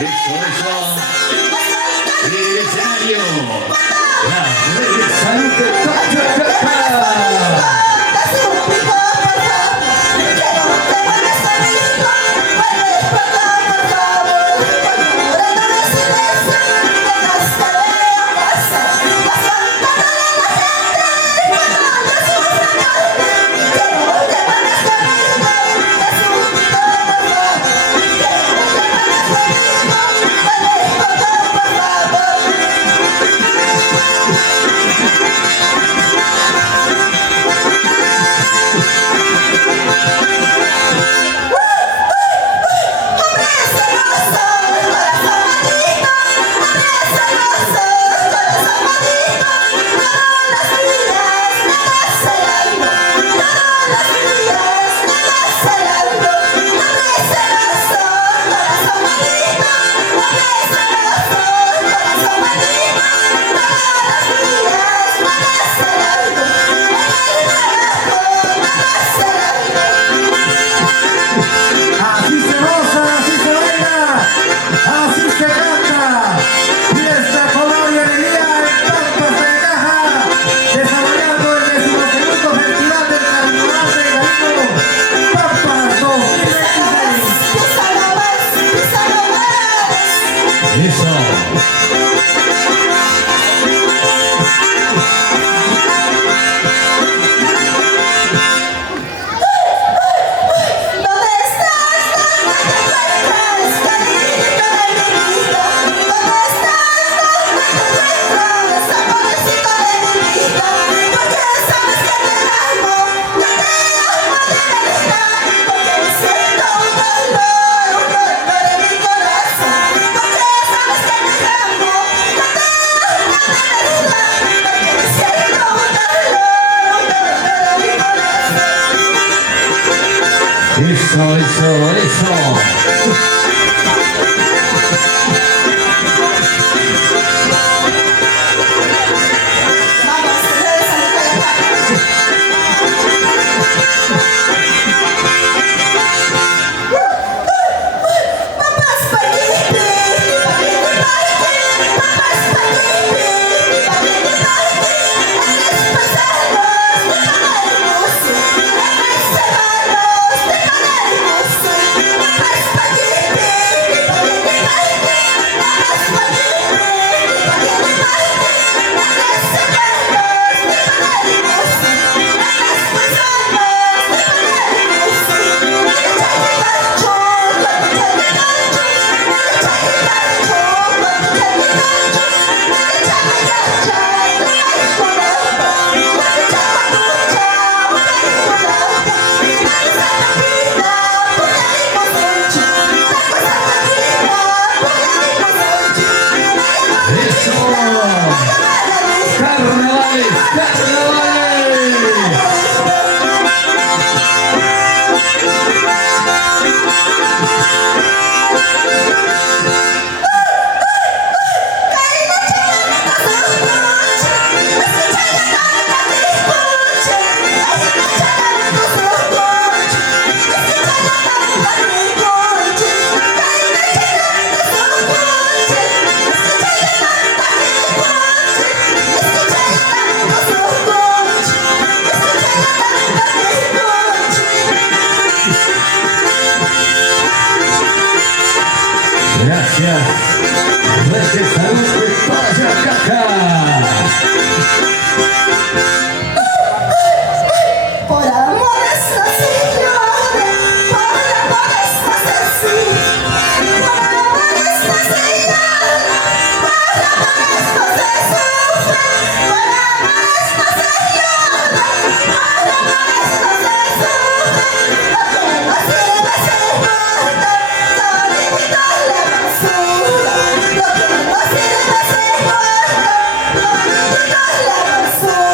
Eso. En el escenario, la Red Salud de Cachacaca. Eso. Gracias. Red de Salud de Cachacaca. Por amor esta señora, por amor esta sencilla, por amor esta señora, por amor esta se sufre, por amor esta señora, por amor esta se sufre, lo que no sirve se guarda, solidito en la basura, lo que no sirve se guarda, solidito en la basura.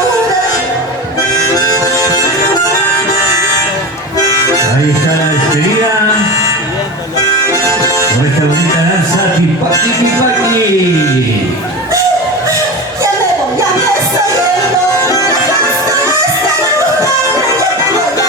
Ahí está la despedida por esta bonita danza Tipaki Tipaki. Ya me estoy yendo, la canción está en lugar, ya me voy a